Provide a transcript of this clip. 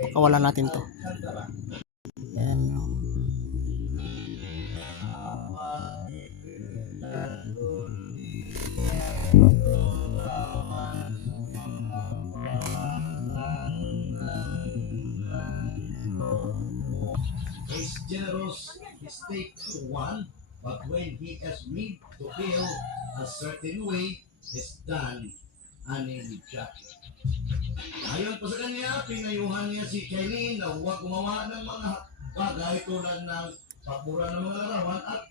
Pakawalan natin to. Yan. His generous mistake to one, but when he is made to feel a certain way, is done unimediately. Ayon pa sa kanya, pinayuhan niya si Kenny na huwag gumawa ng mga bagay tulad ng pagmura ng mga larawan at